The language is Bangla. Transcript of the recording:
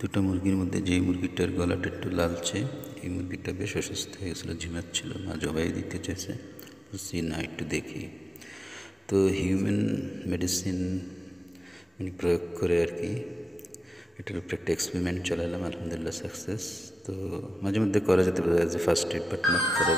দুটো মুরগির মধ্যে যেই মুরগিটার গলাটা একটু লালচে এই মুরগিটা বেশ অসুস্থ হয়ে গেছিলো, ঝিমাচ্ছিল, মা জবাই দিতে চেয়েছে। বলছি না একটু দেখি। তো হিউম্যান মেডিসিন প্রয়োগ করে আর কি এটার উপরে একটা এক্সপেরিমেন্ট চালালাম, আলহামদুলিল্লাহ সাকসেস। তো মাঝে মধ্যে করা যেতে পারে as a first aid, but not for